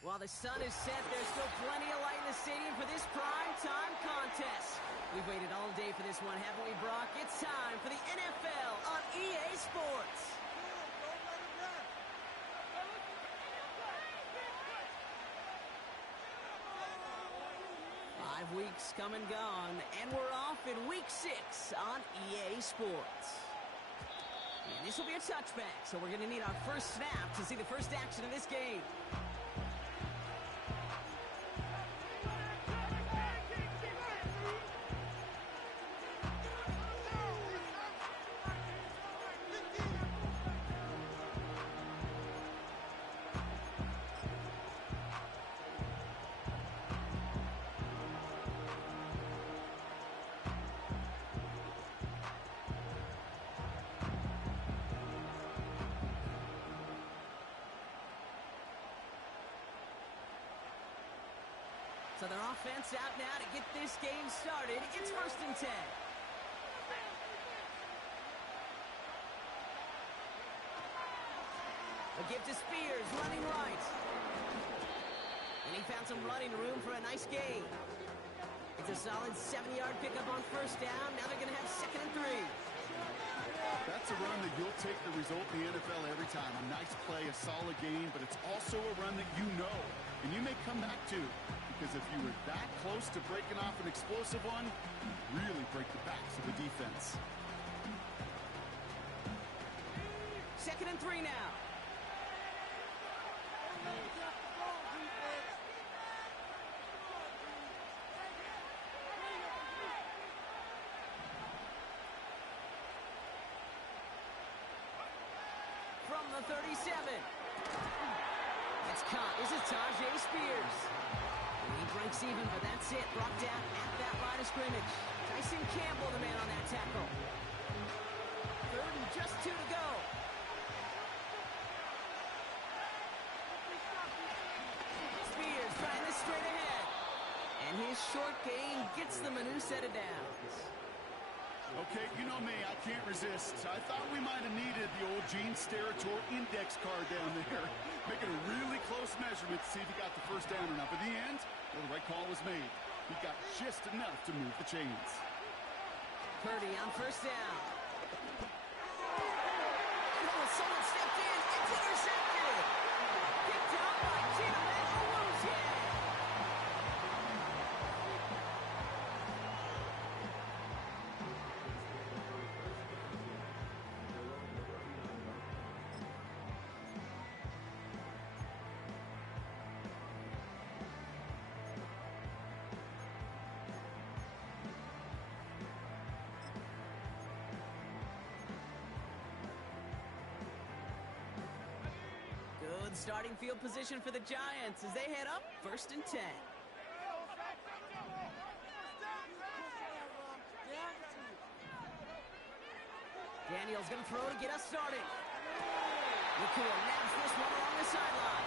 While the sun is set, there's still plenty of light in the stadium for this prime time contest. We've waited all day for this one, haven't we, Brock? It's time for the NFL on EA Sports. 5 weeks come and gone, and we're off in Week 6 on EA Sports. And this will be a touchback, so we're going to need our first snap to see the first action of this game. So their offense out now to get this game started. It's 1st and 10. A give to Spears, running right. And he found some running room for a nice gain. It's a solid 7-yard pickup on 1st down. Now they're going to have 2nd and 3. That's a run that you'll take the result in the NFL every time. A nice play, a solid game, but it's also a run that you know, and you may come back to. Because if you were that close to breaking off an explosive one, you really break the backs of the defense. 2nd and 3 now. From the 37. It's caught. This is Tyjae Spears. He breaks even, but that's it. Brought down at that line of scrimmage. Tyson Campbell, the man on that tackle. 3rd and just 2 to go. Spears trying this straight ahead. And his short gain gets them a new set of downs. Okay, you know me, I can't resist. I thought we might have needed the old Gene Steratore index card down there. Making a really close measurement to see if he got the first down or not. But in the end, well, the right call was made. He got just enough to move the chains. Purdy on 1st down. Oh, someone stepped in. It's intercepted. Picked up by Chidobe Awuzie. Good starting field position for the Giants as they head up 1st and 10. Daniels going to throw to get us started. Nacua nabs this one along the sideline.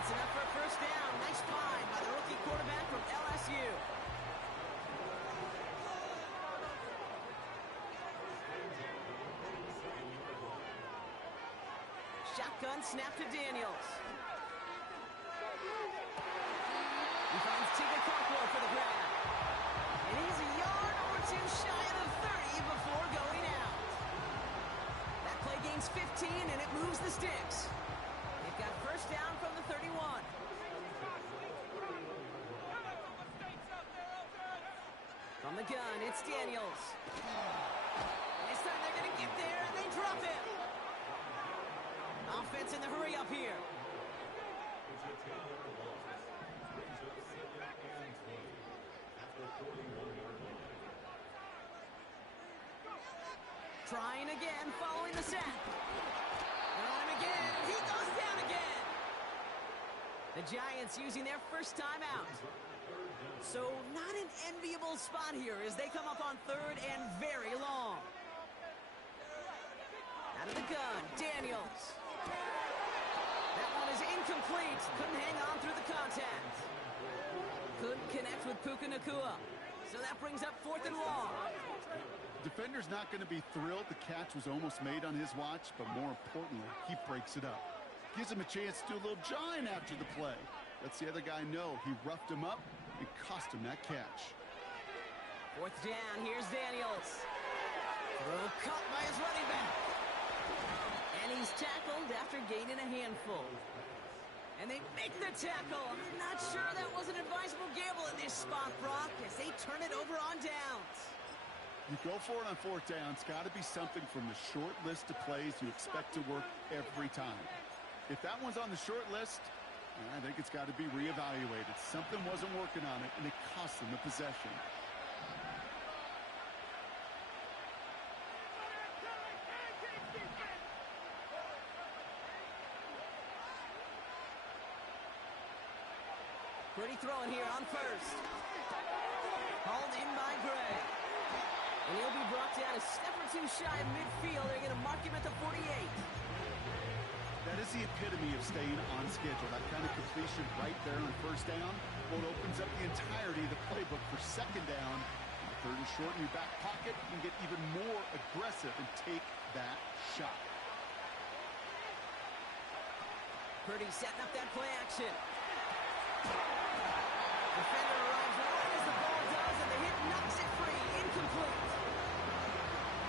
It's enough for a 1st down. Nice find by the rookie quarterback from LSU. Shotgun snap to Daniels. He finds Tigger Cockwell for the grab. And he's a yard or 2 shy of the 30 before going out. That play gains 15 and it moves the sticks. They've got 1st down from the 31. From the gun, it's Daniels. This time they're going to get there and they drop it. Offense in the hurry up here. Trying again, following the sack. They're on him again. He goes down again. The Giants using their 1st time out. So not an enviable spot here as they come up on 3rd and very long. Out of the gun, Daniels. That one is incomplete. Couldn't hang on through the contact. Couldn't connect with Puka Nacua. So that brings up 4th and long. Defender's not going to be thrilled the catch was almost made on his watch, but more importantly, he breaks it up. Gives him a chance to do a little jawing after the play. Lets the other guy know he roughed him up and cost him that catch. Fourth down, here's Daniels. Throw caught by his running back. And he's tackled after gaining a handful. And they make the tackle. I'm not sure that was an advisable gamble in this spot, Brock, as they turn it over on downs. You go for it on fourth down. It's got to be something from the short list of plays you expect to work every time. If that one's on the short list, I think it's got to be reevaluated. Something wasn't working on it, and it cost them the possession. Pretty throwing here on first. Hauled in by Gray. And he'll be brought down a step or two shy of midfield. They're going to mark him at the 48. That is the epitome of staying on schedule. That kind of completion right there on first down. Well, it opens up the entirety of the playbook for second down. Third and short in your back pocket. You can get even more aggressive and take that shot. Purdy setting up that play action. Defender arrives right as the ball does, and the hit knocks it free. Incomplete.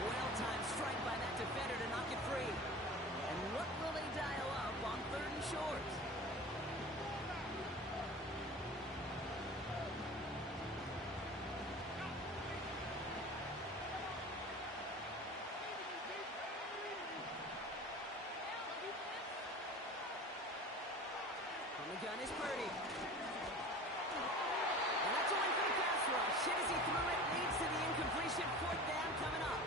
Well-timed strike by that defender to knock it free. And what will they dial up on third and short? From the gun is Purdy. And that's a win for the pass rush. Hit as he threw it, leads to the incompletion. Fourth down coming up.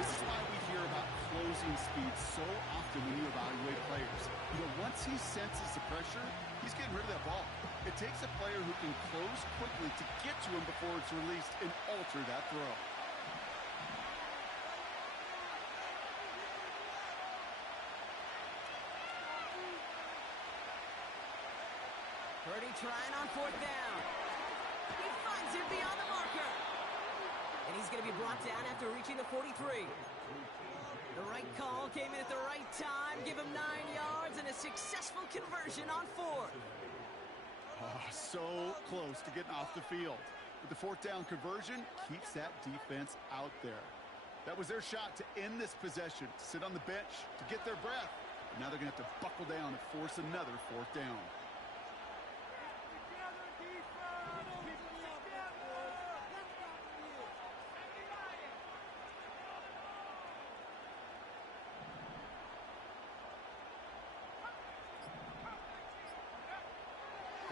This is why we hear about closing speed so often when you evaluate players. You know, once he senses the pressure, he's getting rid of that ball. It takes a player who can close quickly to get to him before it's released and alter that throw. Purdy trying on fourth down. He finds him beyond the marker. And he's going to be brought down after reaching the 43. The right call came in at the right time. Give him 9 yards and a successful conversion on fourth. Oh, so close to getting off the field. But the fourth down conversion keeps that defense out there. That was their shot to end this possession, to sit on the bench, to get their breath. Now they're going to have to buckle down and force another fourth down.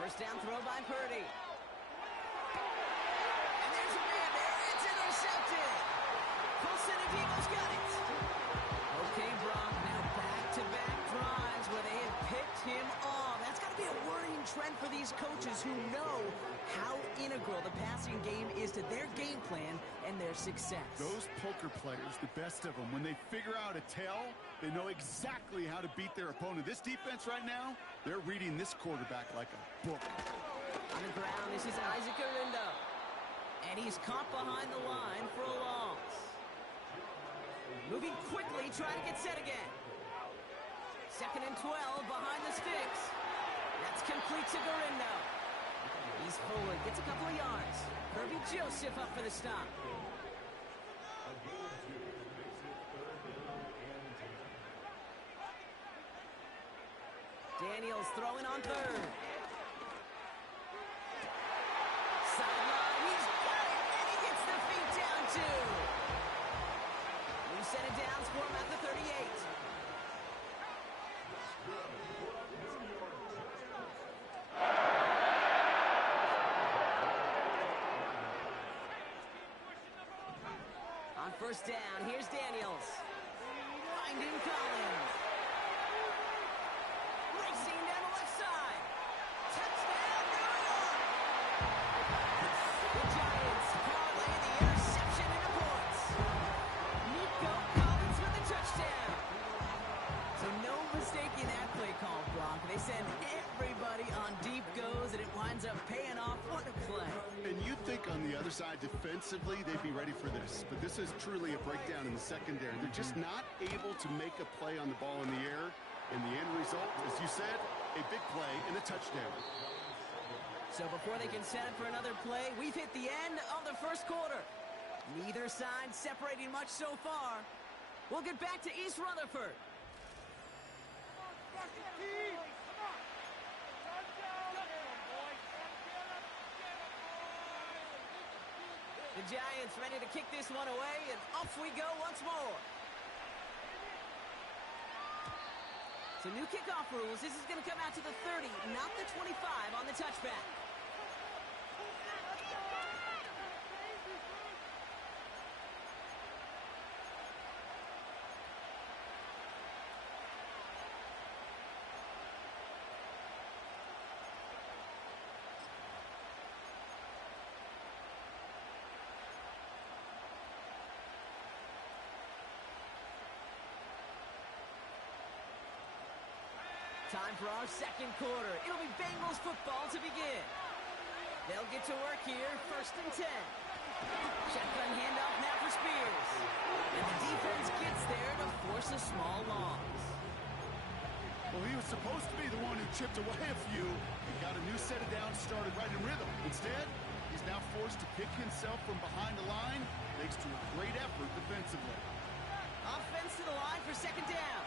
First down throw by Purdy. And there's a man there. It's intercepted. Colson Adimo's got it. Okay, Brock, now back-to-back drives where they have picked him off. That's got to be a worrying trend for these coaches who know how integral the passing game is to their game plan and their success. Those poker players, the best of them, when they figure out a tell, they know exactly how to beat their opponent. This defense right now, they're reading this quarterback like a book. On the ground, this is Isaac Gurindo. And he's caught behind the line for a loss. Moving quickly, trying to get set again. 2nd and 12 behind the sticks. That's complete to Gurindo. He's forward, gets a couple of yards. Kirby Joseph up for the stop. Daniels throwing on third. Sideline, he's got it, and he gets the feet down too. New set of downs for him at the 38. On first down, here's Daniels. Finding Collins. Racing down the left side. Touchdown, New York! The Giants parlay the interception into points. Nico Collins with the touchdown. So no mistaking that play call, Brock. They send everybody on deep goes, and it winds up paying off. What a play. And you'd think on the other side, defensively, they'd be ready for this. But this is truly a breakdown in the secondary. They're just not able to make a play on the ball in the air. And the end result, as you said, a big play and a touchdown. So before they can set it for another play, we've hit the end of the first quarter. Neither side separating much so far. We'll get back to East Rutherford. The Giants ready to kick this one away, and off we go once more. So new kickoff rules. This is going to come out to the 30, not the 25 on the touchback. Time for our second quarter. It'll be Bengals football to begin. They'll get to work here, 1st and 10. Shotgun handoff now for Spears. And the defense gets there to force a small loss. Well, he was supposed to be the one who chipped away a few and got a new set of downs started right in rhythm. Instead, he's now forced to pick himself from behind the line, thanks to a great effort defensively. Offense to the line for 2nd down.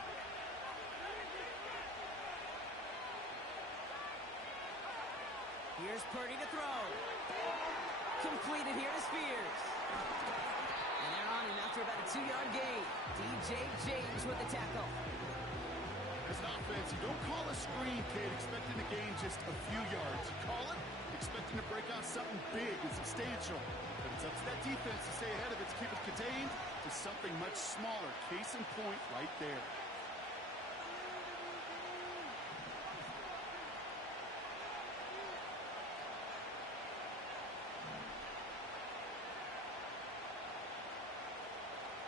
Here's Purdy to throw. Completed here to Spears. And they're on him after about a 2-yard gain. DJ James with the tackle. As an offense, you don't call a screen, kid, expecting to gain just a few yards. You call it expecting to break out something big and substantial. But it's up to that defense to stay ahead of it, to keep it contained to something much smaller. Case in point right there.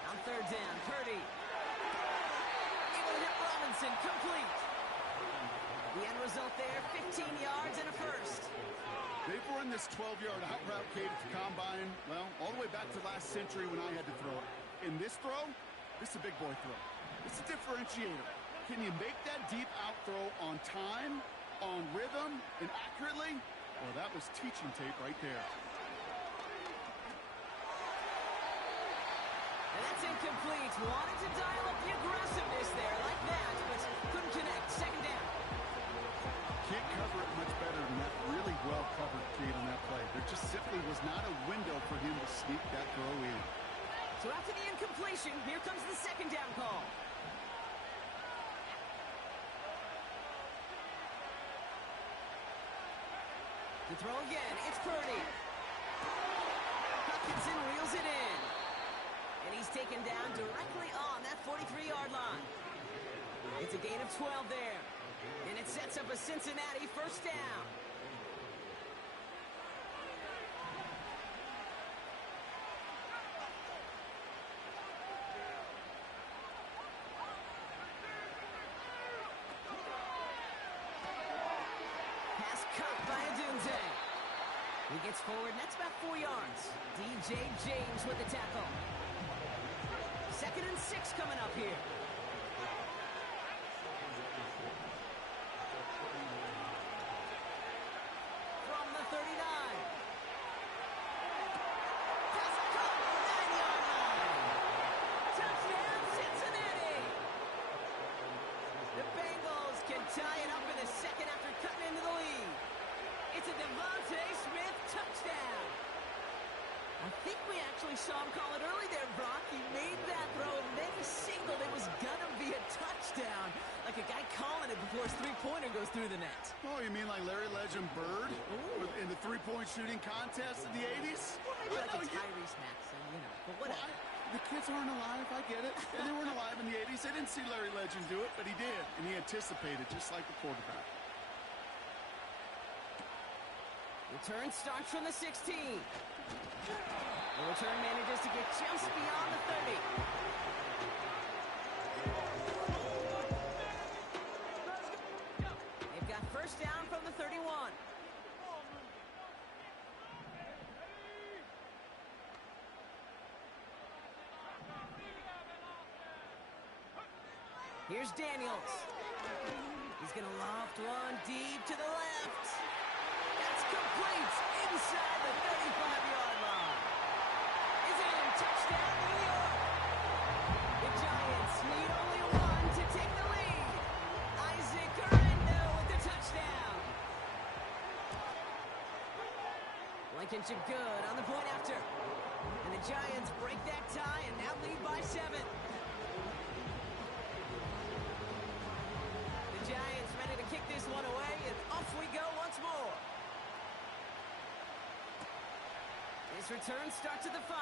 On 3rd down, Purdy. Able to hit Robinson, complete. The end result there, 15 yards and a first. They've run this 12-yard out route, Kate, at the combine, well, all the way back to last century when I had to throw it. In this throw, this is a big boy throw. It's a differentiator. Can you make that deep out throw on time, on rhythm, and accurately? Well, that was teaching tape right there. And that's incomplete. Wanted to dial up the aggressiveness there like that, but couldn't connect. 2nd down. Can't cover it much better than that. Really well covered, Kate, on that play. There just simply was not a window for him to sneak that throw in. So after the incompletion, here comes the 2nd down call. To throw again, it's Purdy. Hutchinson reels it in. And he's taken down directly on that 43-yard line. It's a gain of 12 there. And it sets up a Cincinnati 1st down. Pass caught by Adunze. He gets forward, and that's about 4 yards. DJ James with the tackle. 2nd and 6 coming up here. From the 39. Pass caught, 9-yard line. Touchdown, Cincinnati. The Bengals can tie it up in the 2nd after cutting into the lead. It's a Devontae Smith touchdown. I think we actually saw him call it early there, Brock. He made that throw, and then he singled. It was going to be a touchdown. Like a guy calling it before his three-pointer goes through the net. Oh, you mean like Larry Legend Bird in the three-point shooting contest in the 80s? Well, maybe like a Tyrese Maxey, but whatever. The kids aren't alive, I get it. And they weren't alive in the 80s. They didn't see Larry Legend do it, but he did. And he anticipated, just like the quarterback. Return starts from the 16. The return manages to get just beyond the 30. They've got 1st down from the 31. Here's Daniels. going to loft one deep to the left. That's complete inside the 35-yard line. Is it in? Touchdown, New York. The Giants need only one to take the lead. Isaac Guerrero with the touchdown. Blankenship good on the point after. And the Giants break that tie and now lead by 7. The Giants ready to kick this one away, and off we go once more. This return starts at the 5.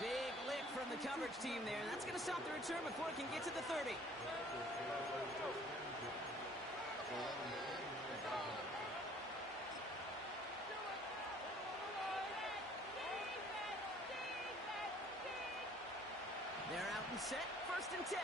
Big lick from the coverage team there. That's going to stop the return before it can get to the 30. They're out and set. 1st and 10.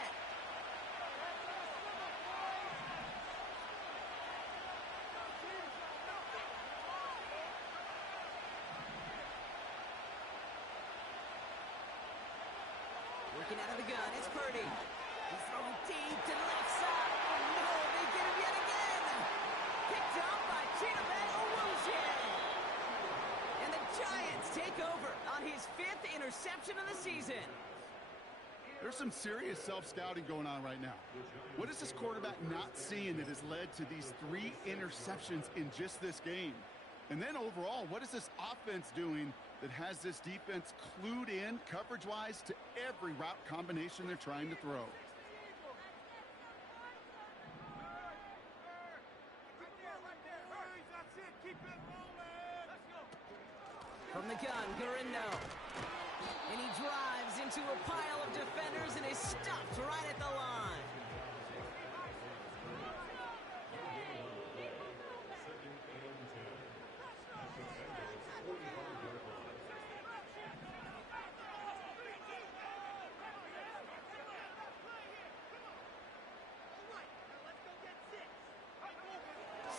Working out of the gun, it's Purdy. He's throwing deep to the left side. Oh no, they get him yet again. Picked up by Chidobe Awuzie. And the Giants take over on his 5th interception of the season. There's some serious self-scouting going on right now. What is this quarterback not seeing that has led to these 3 interceptions in just this game? And then overall, what is this offense doing that has this defense clued in coverage-wise to every route combination they're trying to throw? From the gun, Guerrero. And he drives into a pile of defenders and is stopped right at the line.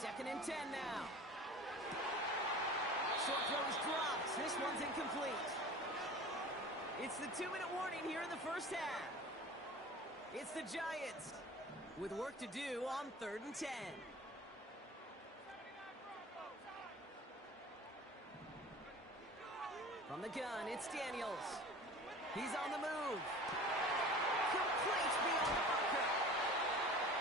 Second and 10 now. Short throws drops. This one's incomplete. It's the 2-minute warning here in the first half. It's the Giants with work to do on 3rd and 10. From the gun, it's Daniels. He's on the move. Complete beyond the marker.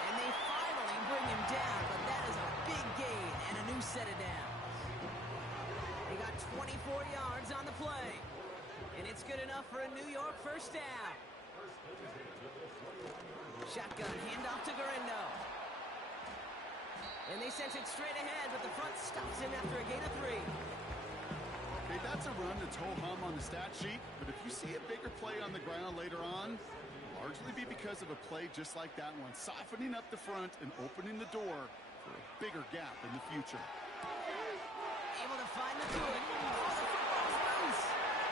And they finally bring him down, but that is a big gain and a new set of downs. They got 24 yards on the play. And it's good enough for a New York first down. Shotgun handoff to Guerrero. And they sent it straight ahead, but the front stops him after a gain of 3. Okay, that's a run that's ho-hum on the stat sheet, but if you see a bigger play on the ground later on, largely be because of a play just like that one, softening up the front and opening the door for a bigger gap in the future. Able to find the good. Oh, the football's loose.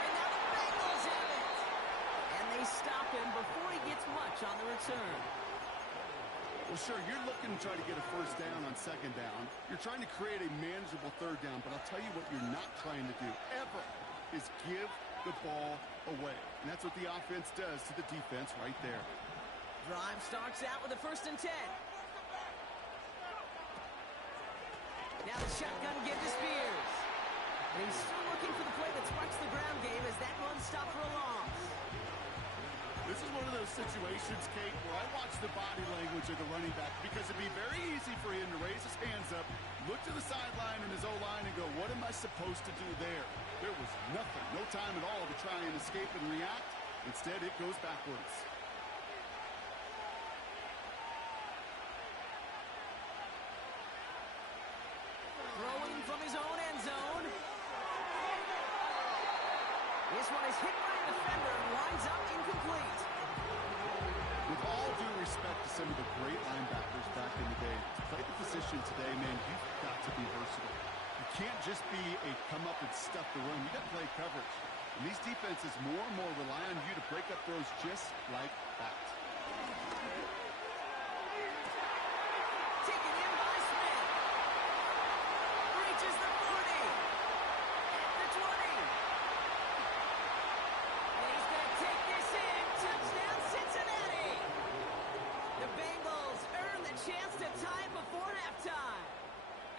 And now the Bengals have it. And they stop him before he gets much on the return. Well, sure, you're looking to try to get a first down on 2nd down. You're trying to create a manageable 3rd down, but I'll tell you what you're not trying to do ever is give the ball away. And that's what the offense does to the defense right there. Drive starts out with a 1st and 10. Now the shotgun give to Spears. And he's still looking for the play that sparks the ground game as that one stopped for a loss. This is one of those situations, Kate, where I watch the body language of the running back because it'd be very easy for him to raise his hands up, look to the sideline and his O-line and go, what am I supposed to do there? There was nothing, no time at all to try and escape and react. Instead, it goes backwards. Throwing from his own end zone. This one is hit by a defender and winds up incomplete. With all due respect to some of the great linebackers back in the day, to play the position today, man, you've got to be versatile. You can't just be a come up and stuff the run. You got to play coverage. And these defenses more and more rely on you to break up throws just like that. Taken in by Smith. Reaches the 40. At the 20. And he's going to take this in. Touchdown, Cincinnati.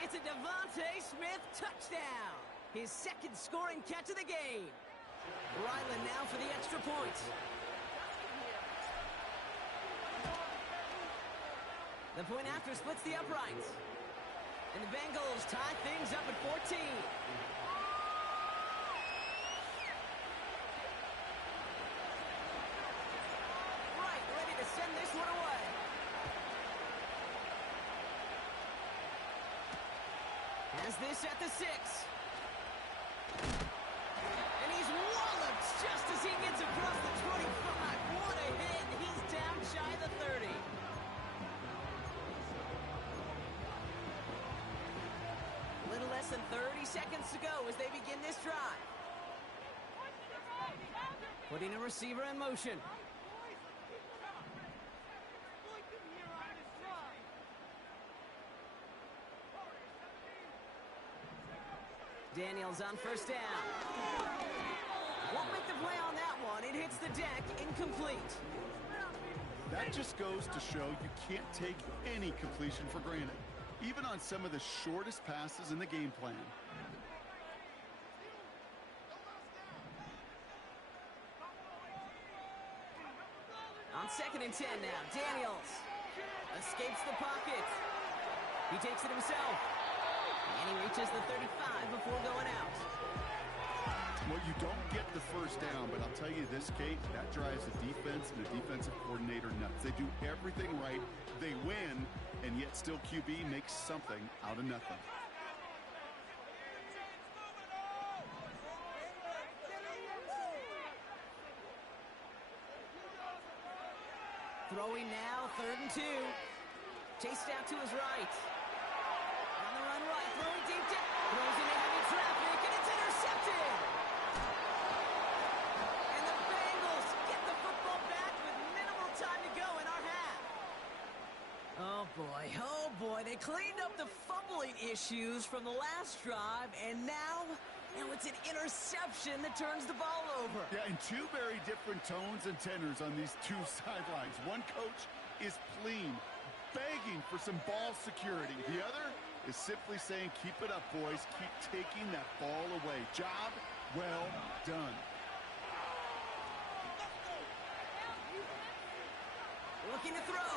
It's a Devontae Smith touchdown. His second scoring catch of the game. Ryland now for the extra point. The point after splits the uprights. And the Bengals tie things up at 14. Right, ready to send this one away. Has this at the 6. And he's walloped just as he gets across the 25. What a hit. He's down shy of the 30. A little less than 30 seconds to go as they begin this drive. Putting a receiver in motion. Daniels on first down. Won't make the play on that one. It hits the deck, incomplete. That just goes to show you can't take any completion for granted, even on some of the shortest passes in the game plan. On 2nd and 10 now, Daniels escapes the pocket. He takes it himself. And he reaches the 35 before going out. Well, you don't get the first down, but I'll tell you this, Kate, that drives the defense and the defensive coordinator nuts. They do everything right, they win, and yet still QB makes something out of nothing. Throwing now, 3rd and 2. Chased out to his right. On the run right, throwing deep dip. Throws into heavy traffic, and it's intercepted. And the Bengals get the football back with minimal time to go in our half. Oh boy, they cleaned up the fumbling issues from the last drive, and now it's an interception that turns the ball over. Yeah, and two very different tones and tenors on these two sidelines. One coach is pleading, begging for some ball security. The other is simply saying, keep it up, boys. Keep taking that ball away. Job well done. Looking to throw. They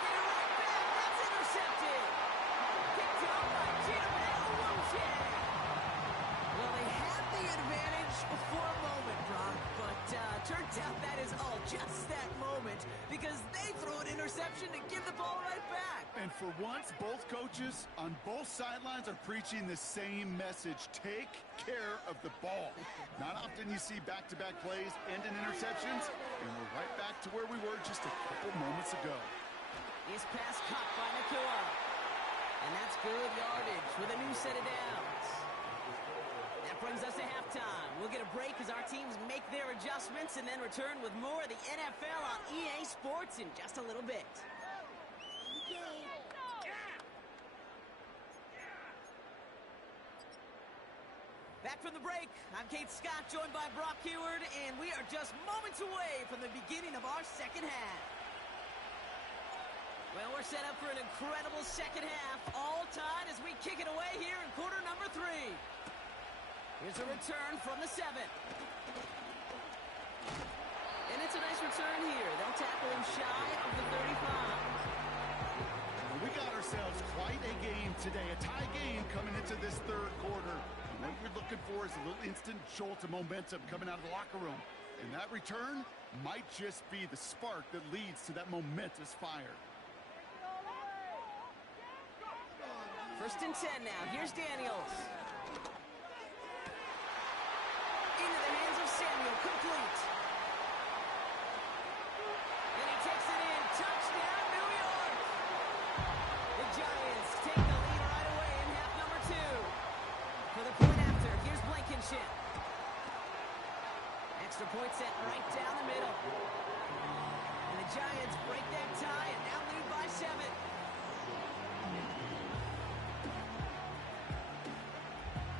get it right back. That's intercepted. Picked up by Chidobe. Well, they had the advantage for a moment, Brock, but turns out that is all just that moment because they threw an interception to give the ball right back. And for once, both coaches on both sidelines are preaching the same message. Take care of the ball. Not often you see back-to-back plays end in interceptions, and we're right back to where we were just a couple moments ago. His pass caught by Nakua. And that's good yardage with a new set of downs. That brings us to halftime. We'll get a break as our teams make their adjustments and then return with more of the NFL on EA Sports in just a little bit. Back from the break, I'm Kate Scott, joined by Brock Huard, and we are just moments away from the beginning of our second half. Well, we're set up for an incredible second half, all tied as we kick it away here in quarter number 3. Here's a return from the 7. And it's a nice return here. They'll tackle him shy of the 35. We got ourselves quite a game today, a tie game coming into this third quarter. And what you're looking for is a little instant jolt of momentum coming out of the locker room. And that return might just be the spark that leads to that momentous fire. 1st and 10 now. Here's Daniels. Into the hands of Samuel. Complete. And he takes it in. Touchdown, New York. The Giants take the lead right away in half number 2. For the point after, here's Blankenship. Extra point set right down the middle. And the Giants break that tie and now lead by 7.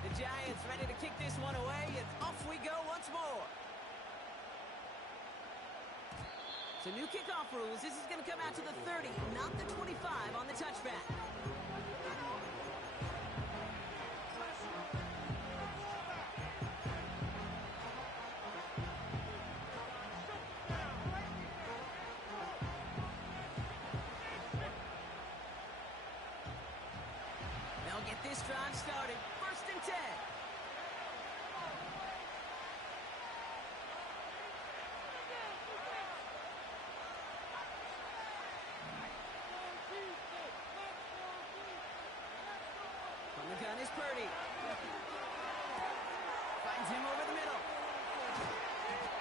The Giants ready to kick this one away, and off we go once more. So new kickoff rules. This is going to come out to the 30, not the 25 on the touchback. They'll get this drive started. 1st and 10. From the gun is Purdy. Finds him over the middle.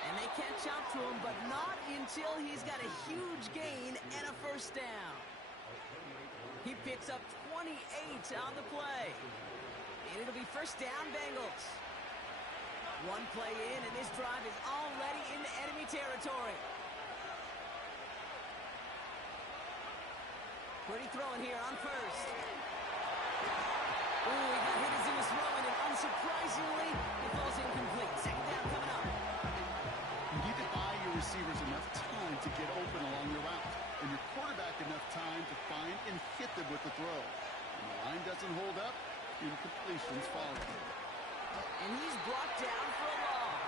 And they catch up to him, but not until he's got a huge gain and a 1st down. He picks up 28 on the play. And it'll be 1st down, Bengals. One play in, and this drive is already into enemy territory. Purdy throwing here on 1st. Ooh, he got hit as he was throwing, and unsurprisingly, it falls incomplete. 2nd down coming up. You need to buy your receivers enough time to get open along your route, and your quarterback enough time to find and hit them with the throw. When the line doesn't hold up, incompletions follow. And he's brought down for a loss.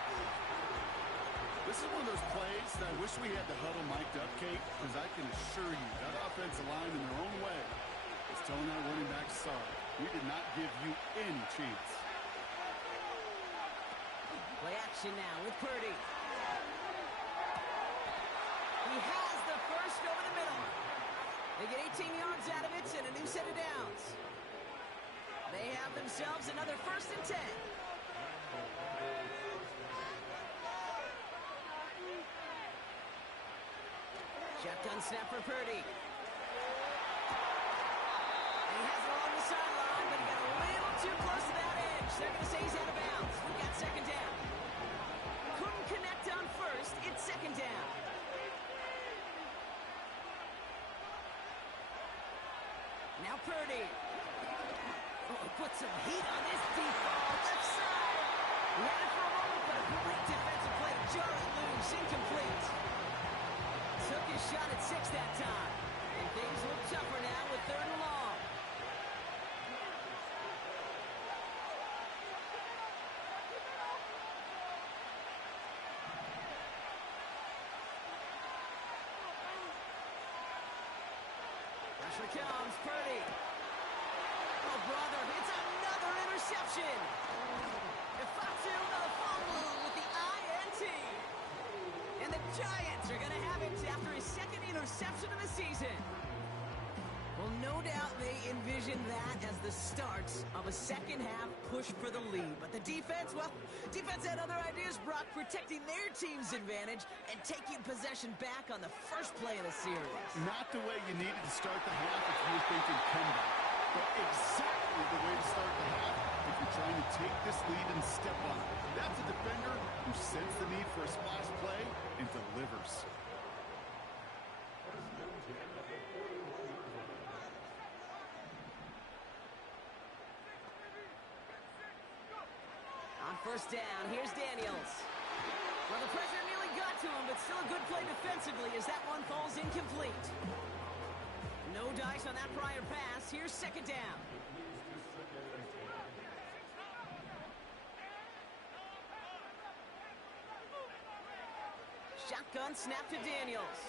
This is one of those plays that I wish we had the huddle mic'd up, Kate, because I can assure you that offensive line in their own way is telling our running back, sorry, we did not give you any chance. Play action now with Purdy. He has the 1st over the middle. They get 18 yards out of it and a new set of downs. They have themselves another 1st and 10. Shotgun snap for Purdy. And he has it along the sideline, but he got a little too close to that edge. They're going to say he's out of bounds. We've got 2nd down. Couldn't connect on 1st. It's 2nd down. Now Purdy. Oh, he put some heat on this deep ball. Left side. He had it for a moment, but a great defensive play to jar it loose. Incomplete. Took his shot at 6 that time. And things look tougher now with 3rd and long. Pressure comes, Purdy. Oh, brother, it's another interception. Ifatu the fumble with the INT. And the Giants are going to have it after his 2nd interception of the season. Well, no doubt they envisioned that as the start of a 2nd half push for the lead. But the defense, well, defense had other ideas, Brock, protecting their team's advantage and taking possession back on the 1st play of the series. Not the way you needed to start the half if you were thinking comeback, but exactly the way to start the half if you're trying to take this lead and step on it. That's a defender who senses the need for a splash play and delivers. On 1st down, here's Daniels. Well, the pressure nearly got to him, but still a good play defensively as that one falls incomplete. No dice on that prior pass. Here's 2nd down. Shotgun snap to Daniels.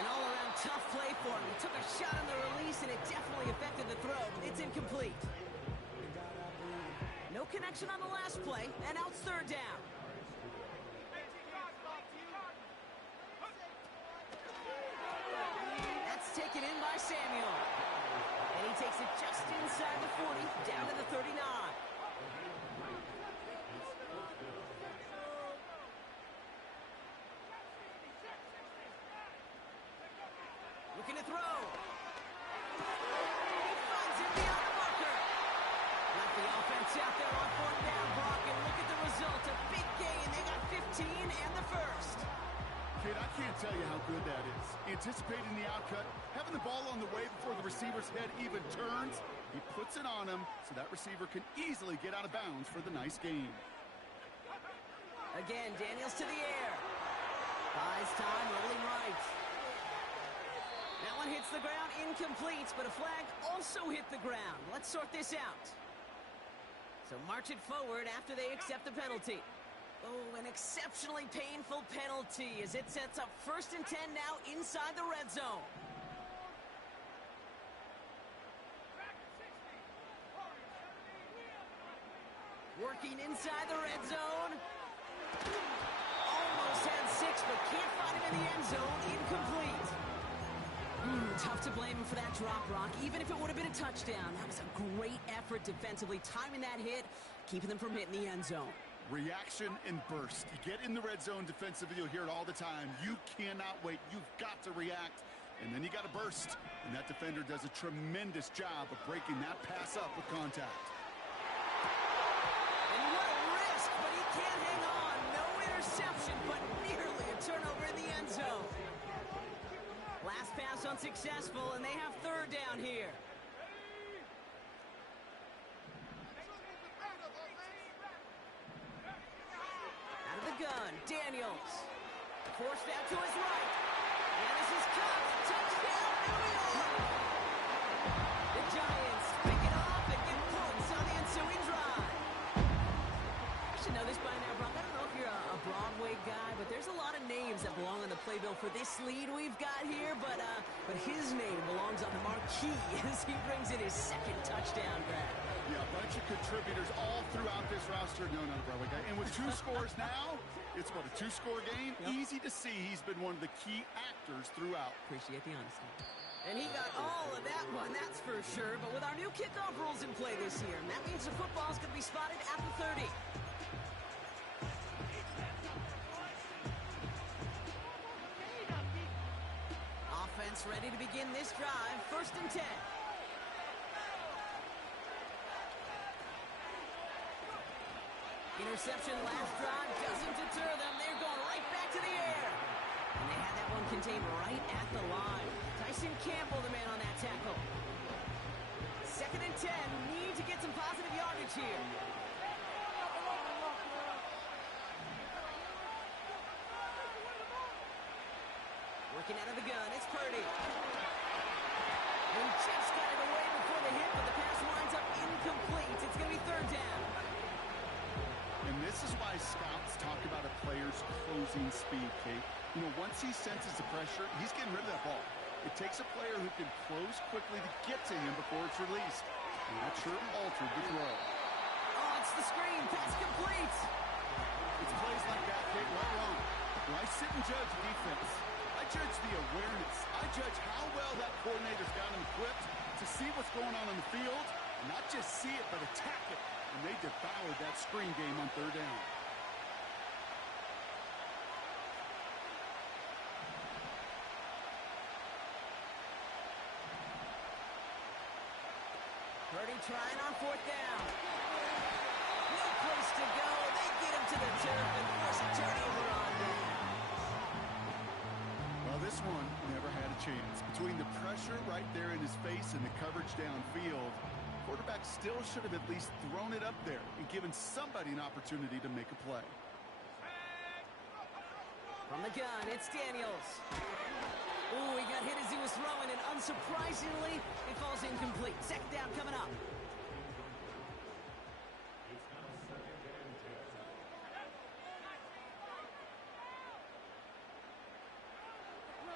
An all-around tough play for him. He took a shot on the release, and it definitely affected the throw. It's incomplete. No connection on the last play, and now it's 3rd down. That's taken in by Samuel. And he takes it just inside the 40, down to the 39. Looking to throw. He finds it beyond the marker. Left the offense out there on 4th down, Brock, and look at the result. A big gain. They got 15 and the 1st. Kid, I can't tell you how good that is. Anticipating the outcut, having the ball on the way before the receiver's head even turns. He puts it on him so that receiver can easily get out of bounds for the nice gain. Again, Daniels to the air. Buys time, rolling right. That one hits the ground, incomplete, but a flag also hit the ground. Let's sort this out. So march it forward after they accept the penalty. Oh, an exceptionally painful penalty as it sets up 1st and 10 now inside the red zone. Working inside the red zone. Almost had 6, but can't find him in the end zone. Incomplete. Tough to blame him for that drop, Brock, even if it would have been a touchdown. That was a great effort defensively, timing that hit, keeping them from hitting the end zone. Reaction and burst. You get in the red zone defensively, you'll hear it all the time. You cannot wait. You've got to react. And then you got to burst. And that defender does a tremendous job of breaking that pass up with contact. And what a risk, but he can't hang on. No interception, but nearly a turnover in the end zone. Last pass unsuccessful, and they have 3rd down here. Out of the gun, Daniels. Forced out to his right. And this is caught. Touchdown, New York! The Giants pick it off and get points on the ensuing drive. You should know this by now, Brock. I don't know if you're a Broadway guy, but there's a lot of names that belong on the playbill for this lead we've got here, but his name belongs on the marquee as he brings in his 2nd touchdown grab. Yeah, a bunch of contributors all throughout this roster. No, not a Broadway guy. And with 2 scores now, it's what, a 2-score game? Yep. Easy to see he's been one of the key actors throughout. Appreciate the honesty. And he got all of that one, that's for sure. But with our new kickoff rules in play this year, that means the football's going to be spotted at the 30. Offense ready to begin this drive. 1st and 10. Interception last drive doesn't deter them. They're going right back to the air. And they had that one contained right at the line. Tyson Campbell, the man on that tackle. 2nd and 10. Need to get some positive yardage here. Working out of the gun, it's Purdy. And just got it away before the hit, but the pass winds up incomplete. It's going to be 3rd down. And this is why scouts talk about a player's closing speed, Kate. You know, once he senses the pressure, he's getting rid of that ball. It takes a player who can close quickly to get to him before it's released. And that sure altered the throw. Oh, it's the screen. Pass complete. It's plays like that, Kate, right or wrong. When I sit and judge defense, I judge the awareness. I judge how well that coordinator's got him equipped to see what's going on the field, and not just see it, but attack it. And they devoured that screen game on 3rd down. Purdy trying on 4th down. No place to go. They get him to the turf and force a turnover on them. Well, this one never had a chance. Between the pressure right there in his face and the coverage downfield, quarterback still should have at least thrown it up there and given somebody an opportunity to make a play. From the gun, it's Daniels. Ooh, he got hit as he was throwing, and unsurprisingly, it falls incomplete. 2nd down coming up.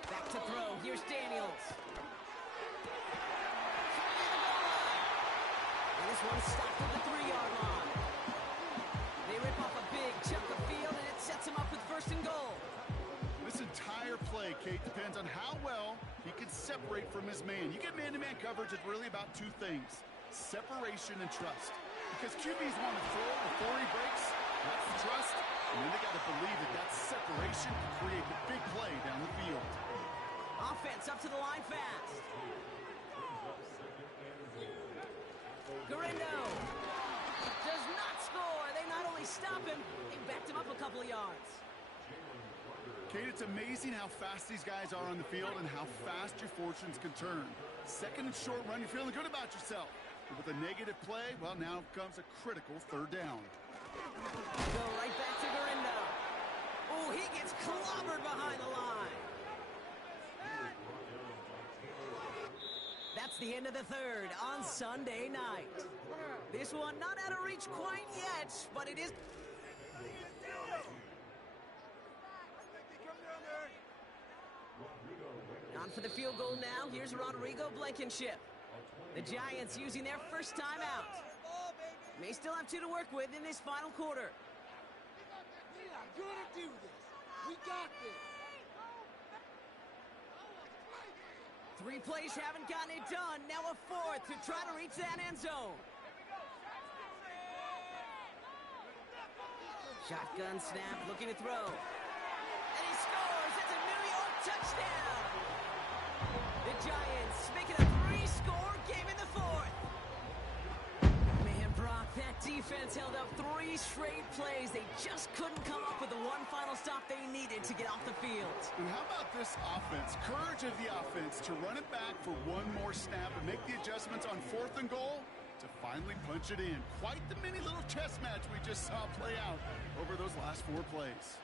Back to throw. Here's Daniels. And this one's stopped at the 3-yard line. They rip off a big chunk of field, and it sets him up with 1st and goal. This entire play, Kate, depends on how well he can separate from his man. You get man-to-man coverage, it's really about 2 things, separation and trust. Because QBs want to throw before he breaks, that's the trust, and then they got to believe that that separation can create the big play down the field. Offense up to the line fast. Garindo does not score. They not only stop him, they backed him up a couple of yards. Kate, it's amazing how fast these guys are on the field and how fast your fortunes can turn. 2nd and short run, you're feeling good about yourself. But with a negative play, well, now comes a critical 3rd down. Go right back to Garindo. Oh, Oh, he gets clobbered behind the line. That's the end of the third on Sunday night. This one not out of reach quite yet, but it is. On for the field goal now. Here's Rodrigo Blankenship. The Giants using their first time out. May still have two to work with in this final quarter. We are gonna do this. We got this. 3 plays haven't gotten it done. Now a fourth to try to reach that end zone. Shotgun snap, looking to throw. And he scores. That's a New York touchdown. The Giants make it a 3-score game in the fourth. Man, Brock, that defense held up 3 straight plays. They just couldn't come up with the one final stop they needed to get off the field. And how about this offense? Courage of the offense to run it back for one more snap and make the adjustments on 4th and goal to finally punch it in. Quite the mini little chess match we just saw play out over those last 4 plays.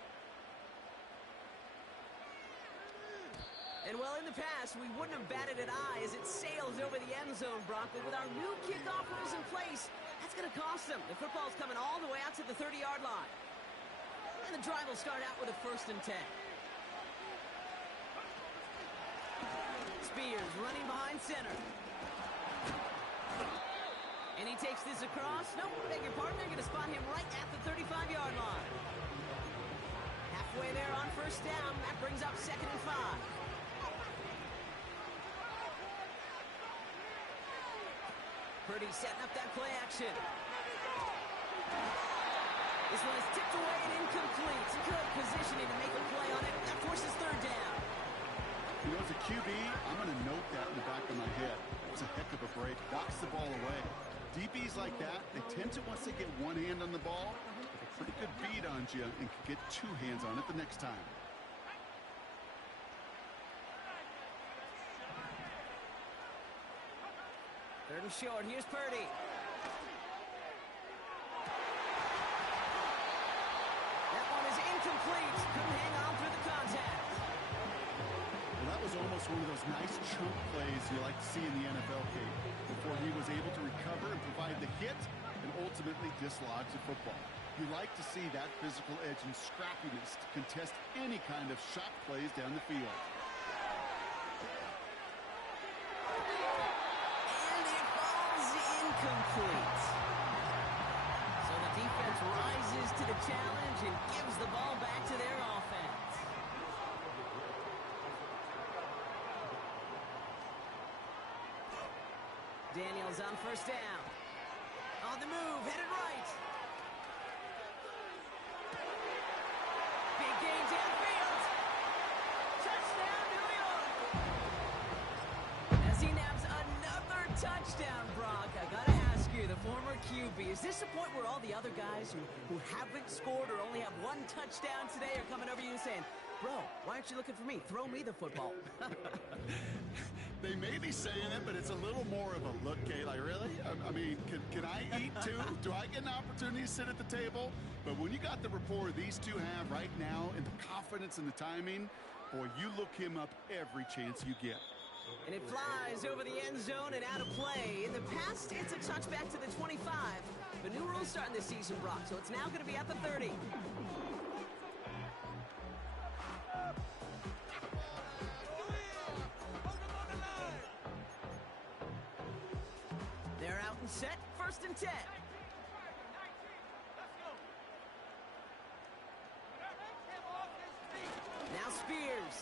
And well, in the past, we wouldn't have batted an eye as it sails over the end zone, Brock. But with our new kickoff rules in place, that's going to cost them. The football's coming all the way out to the 30-yard line. And the drive will start out with a 1st and 10. Spears running behind center. And he takes this across. Nope, beg your pardon. They're going to spot him right at the 35-yard line. Halfway there on 1st down. That brings up 2nd and 5. Purdy setting up that play action. This one is tipped away and incomplete. Good positioning to make a play on it. That forces 3rd down. You know, as a QB, I'm going to note that in the back of my head. It was a heck of a break. Knocks the ball away. DBs like that, they tend to, once they get one hand on the ball, have a pretty good beat on you and can get 2 hands on it the next time. Third and short. Here's Purdy. That one is incomplete. Couldn't hang on through the contact. Well, that was almost one of those nice chunk plays you like to see in the NFL, Kate, before he was able to recover and provide the hit and ultimately dislodge the football. You like to see that physical edge and scrappiness to contest any kind of shot plays down the field. Incomplete. So the defense rises to the challenge and gives the ball back to their offense. Daniels on 1st down. On the move, headed right. Big gain downfield. Touchdown, New York. As he naps another touchdown, Brock. I gotta ask you, the former QB, is this a point where all the other guys who haven't scored or only have 1 touchdown today are coming over you and saying, bro, why aren't you looking for me? Throw me the football. They may be saying it, but it's a little more of a look, Kate. Like, really? I mean, can I eat too? Do I get an opportunity to sit at the table? But when you got the rapport these two have right now and the confidence and the timing, boy, you look him up every chance you get. And it flies over the end zone and out of play. In the past, it's a touchback to the 25. But new rules starting this season, Brock, so it's now going to be at the 30. They're out and set. 1st and 10. Now Spears.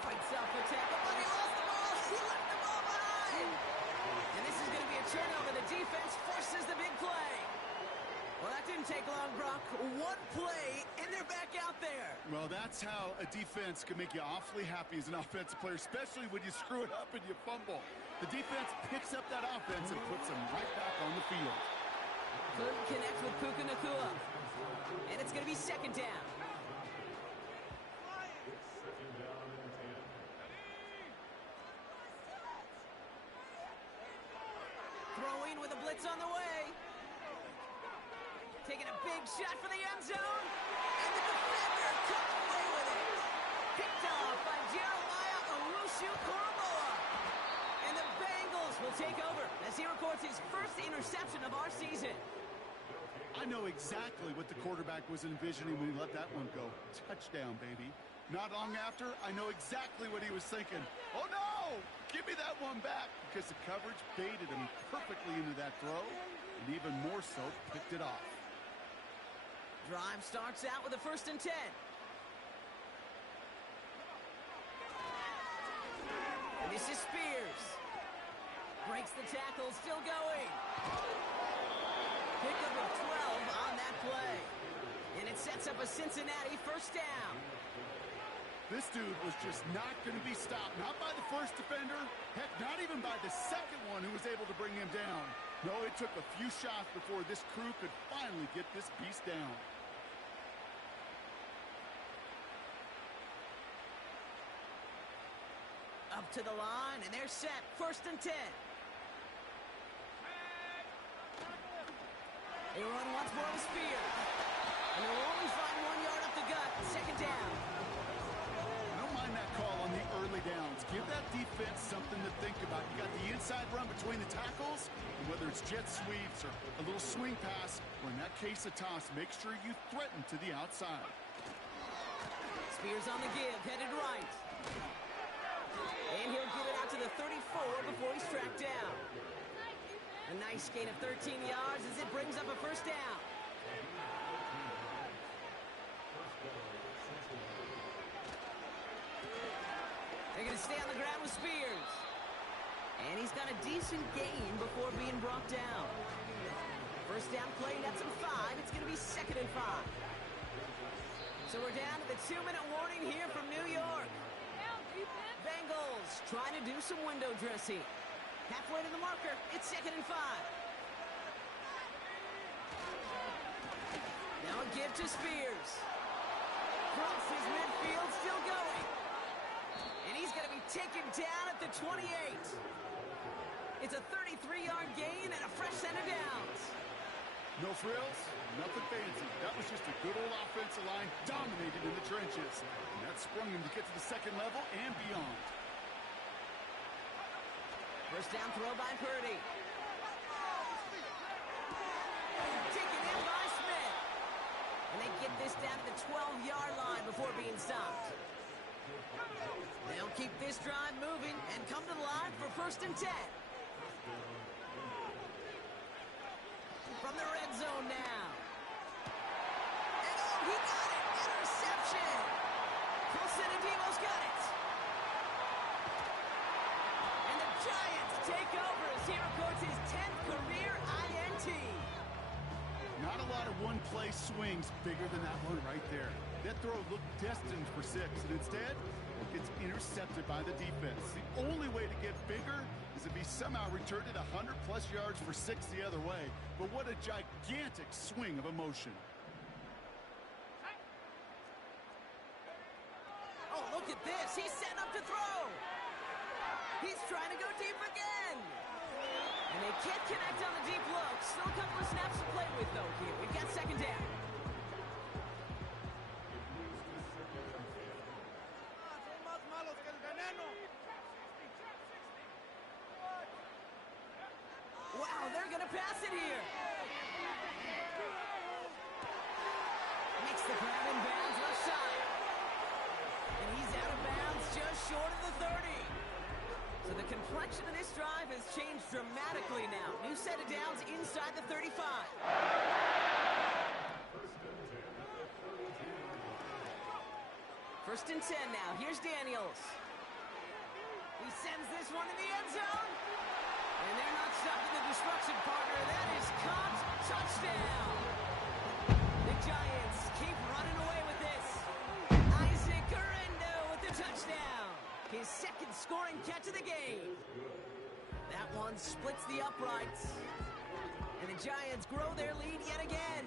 Fights off the tackle, but he lost the ball. He left the ball behind. And this is going to be a turnover. The defense forces the big play. Well, that didn't take long, Brock. 1 play, and they're back out there. Well, that's how a defense can make you awfully happy as an offensive player, especially when you screw it up and you fumble. The defense picks up that offense and puts them right back on the field. Couldn't connect with Puka Nacua. And it's going to be 2nd down. Throwing with a blitz on the way. taking a big shot for the end zone. And the defender comes away with it. Picked off by Jeremiah Owusu-Koramoah. And the Bengals will take over as he records his first interception of our season. I know exactly what the quarterback was envisioning when he let that one go. Touchdown, baby. Not long after, I know exactly what he was thinking. Oh, no! Give me that one back, because the coverage baited him perfectly into that throw, and even more so, picked it off. Drive starts out with a 1st and 10. And this is Spears. Breaks the tackle, still going. Pickup of 12 on that play. And it sets up a Cincinnati 1st down. This dude was just not going to be stopped. Not by the first defender. Heck, not even by the second one who was able to bring him down. No, it took a few shots before this crew could finally get this beast down. Up to the line, and they're set. 1st and 10. They run once more with Spears. And they'll only find 1 yard up the gut. 2nd down. I don't mind that call on the early downs. Give that defense something to think about. You got the inside run between the tackles, and whether it's jet sweeps or a little swing pass, or in that case a toss, make sure you threaten to the outside. Spears on the give, headed right. And he'll get it out to the 34 before he's tracked down. A nice gain of 13 yards as it brings up a 1st down. They're going to stay on the ground with Spears. And he's got a decent gain before being brought down. 1st down play, nets him 5. It's going to be 2nd and 5. So we're down to the 2-minute warning here from New York. Bengals trying to do some window dressing. Halfway to the marker, it's 2nd and 5. Now a give to Spears. Crosses midfield, still going. And he's going to be taken down at the 28. It's a 33-yard gain and a fresh set of downs. No frills, nothing fancy. That was just a good old offensive line dominated in the trenches. And that sprung him to get to the 2nd level and beyond. 1st down throw by Purdy. Taken in by Smith. And they get this down to the 12-yard line before being stopped. They'll keep this drive moving and come to the line for 1st and 10. From the red zone now. And oh, he got it! Interception! Colson Adimo's got it. And the Giants take over as he records his 10th career INT. Not a lot of one-play swings bigger than that one right there. That throw looked destined for 6, and instead, it gets intercepted by the defense. The only way to get bigger is if he somehow returned it 100-plus yards for 6 the other way. But what a gigantic swing of emotion. Oh, look at this. He's setting up to throw. He's trying to go deep again. And they can't connect on the deep look. Still a couple of snaps to play with, though, here. We've got 2nd down. Wow, they're going to pass it here. Makes the grab in bounds left side. And he's out of bounds just short of the 30. So the complexion of this drive has changed dramatically now. New set of downs inside the 35. First and 10 now. Here's Daniels. He sends this one in the end zone. And they're not stopping the destruction, partner. That is caught. Touchdown. The Giants keep running away with this. Isaac Guerrero with the touchdown. His 2nd scoring catch of the game. That one splits the uprights. And the Giants grow their lead yet again.